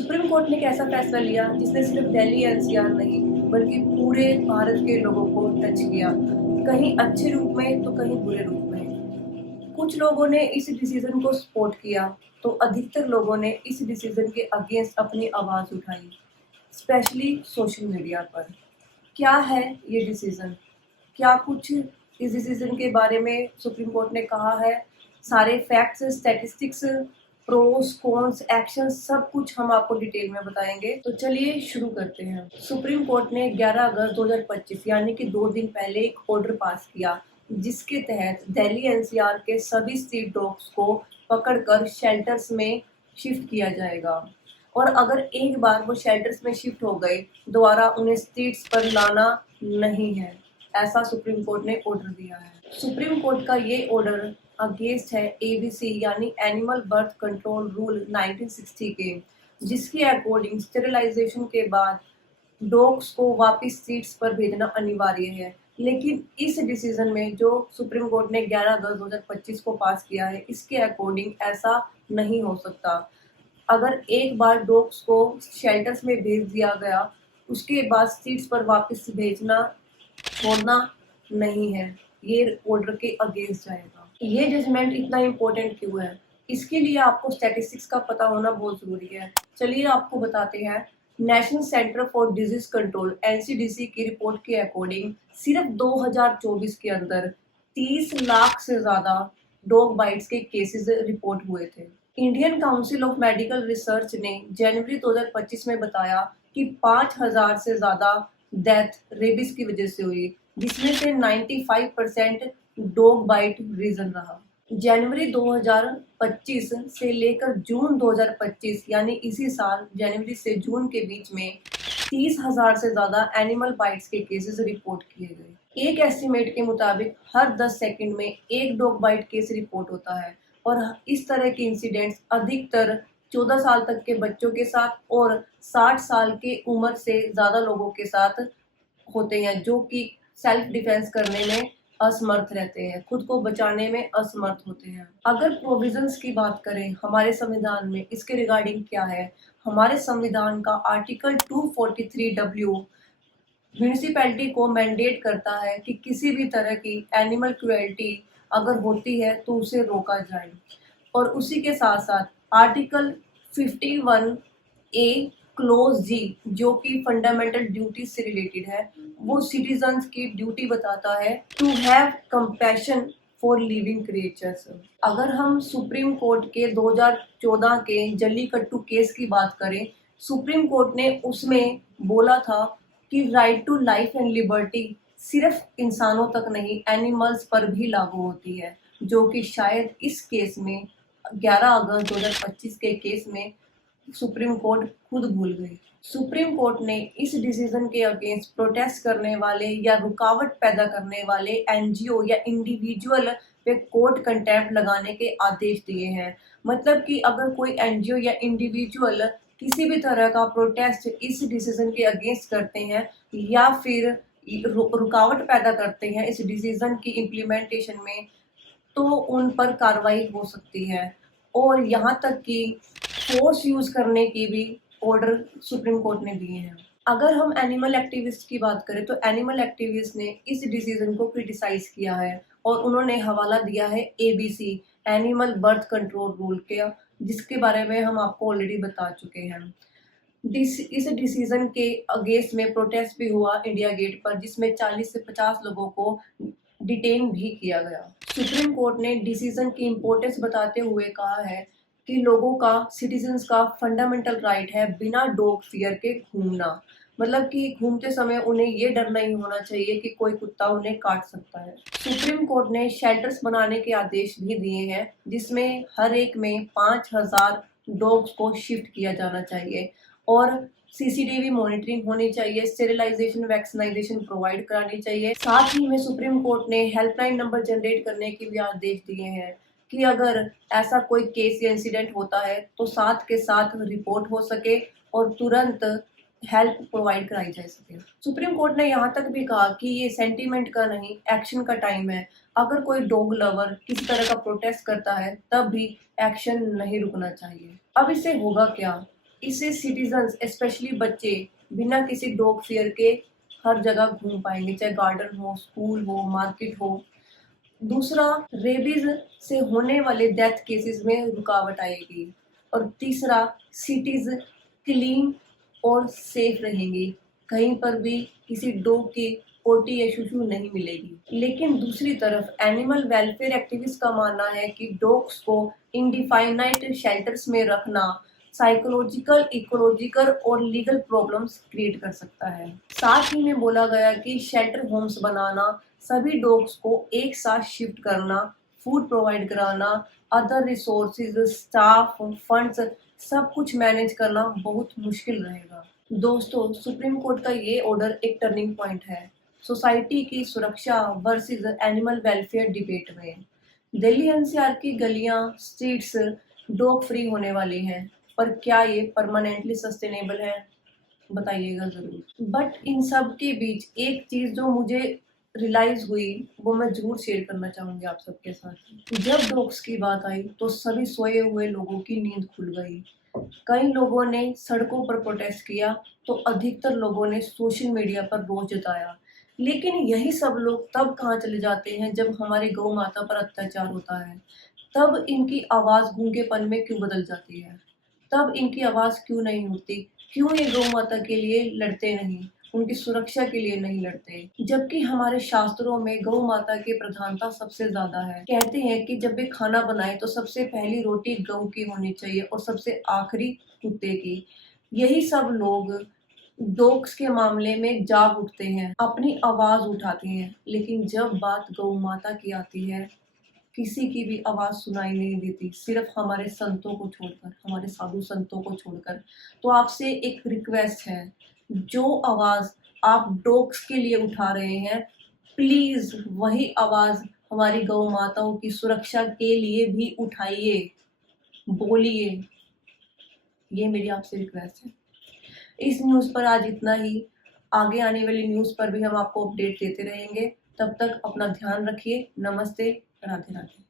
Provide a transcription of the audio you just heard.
Supreme court ने एक ऐसा फैसला लिया जिसने सिर्फ दिल्ली एनसीआर नहीं बल्कि पूरे भारत के लोगों को टच किया, कहीं अच्छे रूप में तो कहीं बुरे रूप में। कुछ लोगों ने इस डिसीजन को सपोर्ट किया तो अधिकतर लोगों ने इस डिसीजन के अगेंस्ट अपनी आवाज उठाई, स्पेशली सोशल मीडिया पर। क्या है ये डिसीजन? क्या कुछ इस डिसीजन के बारे में सुप्रीम कोर्ट ने कहा है? सारे facts, statistics, pros, cons, action सब कुछ हम आपको डिटेल में बताएंगे। तो चलिए शुरू करते हैं। सुप्रीम कोर्ट ने 11 अगस्त 2025 यानी कि 2 दिन पहले एक ऑर्डर पास किया जिसके तहत दिल्ली एनसीआर के सभी स्ट्रीट डॉग्स को पकड़कर शेल्टर्स में शिफ्ट किया जाएगा और अगर एक बार वो शेल्टर्स में शिफ्ट हो गए दोबारा उन्हें स्ट्रीट्स पर लाना नहीं है, ऐसा सुप्रीम कोर्ट ने ऑर्डर दिया है। सुप्रीम कोर्ट का ये ऑर्डर अगेंस्ट है एबीसी यानी एनिमल बर्थ कंट्रोल रूल 1960 के, जिसके अकॉर्डिंग स्टेरिलाइजेशन के बाद डॉग्स को वापस स्ट्रीट्स पर भेजना अनिवार्य है। लेकिन इस डिसीजन में जो सुप्रीम कोर्ट ने 11 अगस्त 2025 को पास किया है, इसके अकॉर्डिंग ऐसा नहीं हो सकता। अगर एक बार डॉग्स को शेल्टर्स में भेज दिया गया, उसके बाद स्ट्रीट्स पर वापस भेजना छोड़ना नहीं है, ये ऑर्डर के अगेंस्ट जाएगा। ये जजमेंट इतना इम्पोर्टेंट क्यों है? इसके लिए आपको स्टैटिस्टिक्स का पता होना बहुत जरूरी है। चलिए आपको बताते हैं। National centre for disease control NCDC की रिपोर्ट के अकॉर्डिंग सिर्फ 2024 के अंदर 30 लाख से ज्यादा डॉग बाइट्स के केसेस रिपोर्ट हुए थे। Indian council of medical research ने जनवरी 2025 में बताया कि 5000 से ज्यादा डेथ रेबिस की वजह से हुई, जिसमें से 95% डॉग बाइट रीजन रहा। जनवरी 2025 से लेकर जून 2025 यानी इसी साल जनवरी से जून के बीच में 30,000 से ज्यादा एनिमल बाइट्स के केसेस रिपोर्ट किए गए। एक एस्टिमेट के मुताबिक हर 10 सेकंड में एक डॉग बाइट केस रिपोर्ट होता है और इस तरह के इंसिडेंट्स अधिकतर 14 साल तक के बच्चों के साथ और 60 साल के उम्र से ज्यादा लोगों के साथ होते हैं, जो कि सेल्फ डिफेंस करने में असमर्थ रहते हैं, खुद को बचाने में असमर्थ होते हैं। अगर प्रोविजंस की बात करें हमारे संविधान में, इसके रिगार्डिंग क्या है? हमारे संविधान का आर्टिकल 243W म्यूनिसिपैलिटी को मैंडेट करता है कि किसी भी तरह की एनिमल क्रुएल्टी अगर होती है तो उसे रोका जाए। और उसी के साथ साथ आर्टिकल 51A क्लोज जी, जो कि फंडामेंटल ड्यूटी से रिलेटेड है, वो सिटीजन्स की ड्यूटी बताता है to have compassion for living creatures. अगर हम सुप्रीम कोर्ट के 2014 के जल्लीकट्टू केस की बात करें, सुप्रीम कोर्ट ने उसमें बोला था कि right to life and liberty सिर्फ इंसानों तक नहीं, एनिमल्स पर भी लागू होती है, जो कि शायद इस केस में 11 अगस्त 2025 के केस में सुप्रीम कोर्ट खुद भूल गई। सुप्रीम कोर्ट ने इस डिसीजन के अगेंस्ट प्रोटेस्ट करने वाले या रुकावट पैदा करने वाले एनजीओ या इंडिविजुअल पे कोर्ट कंटेम्प्ट लगाने के आदेश दिए हैं। मतलब कि अगर कोई एनजीओ या इंडिविजुअल किसी भी तरह का प्रोटेस्ट इस डिसीजन के अगेंस्ट करते हैं या फिर रुकावट पैदा करते हैं इस डिसीजन की इम्प्लीमेंटेशन में, तो उन पर कार्रवाई हो सकती है और यहाँ तक कि फोर्स यूज करने की भी ऑर्डर सुप्रीम कोर्ट ने दिए हैं। अगर हम एनिमल एक्टिविस्ट की बात करें तो एनिमल एक्टिविस्ट ने इस डिसीजन को क्रिटिसाइज किया है और उन्होंने हवाला दिया है ABC animal birth control rule के, जिसके बारे में हम आपको ऑलरेडी बता चुके हैं। इस डिसीजन के अगेंस्ट में प्रोटेस्ट भी हुआ इंडिया गेट पर, जिसमें 40 से 50 लोगों को डिटेन भी किया गया। सुप्रीम कोर्ट ने डिसीजन की इम्पोर्टेंस बताते हुए कहा है कि लोगों का, सिटीजन्स का फंडामेंटल राइट है बिना डॉग फियर के घूमना। मतलब कि घूमते समय उन्हें ये डर नहीं होना चाहिए कि कोई कुत्ता उन्हें काट सकता है। सुप्रीम कोर्ट ने शेल्टर्स बनाने के आदेश भी दिए हैं, जिसमें हर एक में 5000 डॉग्स को शिफ्ट किया जाना चाहिए और सीसीटीवी मॉनिटरिंग होनी चाहिए, स्टेरिलाइजेशन, वैक्सीनाइजेशन प्रोवाइड करानी चाहिए। साथ ही में सुप्रीम कोर्ट ने हेल्पलाइन नंबर जनरेट करने के भी आदेश दिए हैं कि अगर ऐसा कोई केस या इंसिडेंट होता है तो साथ के साथ रिपोर्ट हो सके और तुरंत हेल्प प्रोवाइड कराई जा सके। सुप्रीम कोर्ट ने यहाँ तक भी कहा कि ये सेंटीमेंट का नहीं, एक्शन का टाइम है। अगर कोई डॉग लवर किसी तरह का प्रोटेस्ट करता है तब भी एक्शन नहीं रुकना चाहिए। अब इससे होगा क्या? इससे सिटीजन्स स्पेशली बच्चे बिना किसी डॉग फियर के हर जगह घूम पाएंगे, चाहे गार्डन हो, स्कूल हो, मार्केट हो। दूसरा, रेबीज से होने वाले डेथ केसेस में रुकावट आएगी। और तीसरा, सिटीज क्लीन और सेफ रहेंगी, कहीं पर भी किसी डॉग की पोटी या शुशु नहीं मिलेगी। लेकिन दूसरी तरफ एनिमल वेलफेयर एक्टिविस्ट का मानना है कि डॉग्स को इंडिफाइनाइट शेल्टर्स में रखना साइकोलॉजिकल, इकोलॉजिकल और लीगल प्रॉब्लम्स क्रिएट कर सकता है। साथ ही में बोला गया कि शेल्टर होम्स बनाना, सभी डॉग्स को एक साथ शिफ्ट करना, फूड प्रोवाइड कराना, अदर रिसोर्सेज, स्टाफ, फंड्स सब कुछ मैनेज करना बहुत मुश्किल रहेगा। दोस्तों, सुप्रीम कोर्ट का ये ऑर्डर एक टर्निंग पॉइंट है सोसाइटी की सुरक्षा वर्सेस एनिमल वेलफेयर डिबेट में। दिल्ली एनसीआर की गलियां, स्ट्रीट्स डॉग फ्री होने वाली हैं, पर क्या ये परमानेंटली सस्टेनेबल है? बताइएगा जरूर। बट इन सब के बीच एक चीज जो मुझे रियलाइज हुई वो मैं जरूर शेयर करना चाहूंगी आप सबके साथ। जब डॉग्स की बात आई तो सभी सोए हुए लोगों की नींद खुल गई। कई लोगों ने सड़कों पर प्रोटेस्ट किया तो अधिकतर लोगों ने सोशल मीडिया पर रोष जताया। लेकिन यही सब लोग तब कहाँ चले जाते हैं जब हमारे गौ माता पर अत्याचार होता है। तब इनकी आवाज गूंगेपन में क्यों बदल जाती है? तब इनकी आवाज क्यों नहीं उठती? क्यों ये गौ माता के लिए लड़ते नहीं, उनकी सुरक्षा के लिए नहीं लड़ते? जबकि हमारे शास्त्रों में गौ माता की प्रधानता सबसे ज्यादा है। कहते हैं कि जब वे खाना बनाए तो सबसे पहली रोटी गौ की होनी चाहिए और सबसे आखिरी कुत्ते की। यही सब लोग डॉग्स के मामले में जाग उठते हैं, अपनी आवाज उठाते हैं, लेकिन जब बात गौ माता की आती है किसी की भी आवाज सुनाई नहीं देती, सिर्फ हमारे संतों को छोड़कर, हमारे साधु संतों को छोड़कर। तो आपसे एक रिक्वेस्ट है, जो आवाज आप डॉग्स के लिए उठा रहे हैं, प्लीज वही आवाज हमारी गौ माताओं की सुरक्षा के लिए भी उठाइए, बोलिए। ये मेरी आपसे रिक्वेस्ट है। इस न्यूज़ पर आज इतना ही। आगे आने वाली न्यूज़ पर भी हम आपको अपडेट देते रहेंगे। तब तक अपना ध्यान रखिए। नमस्ते, राधे राधे।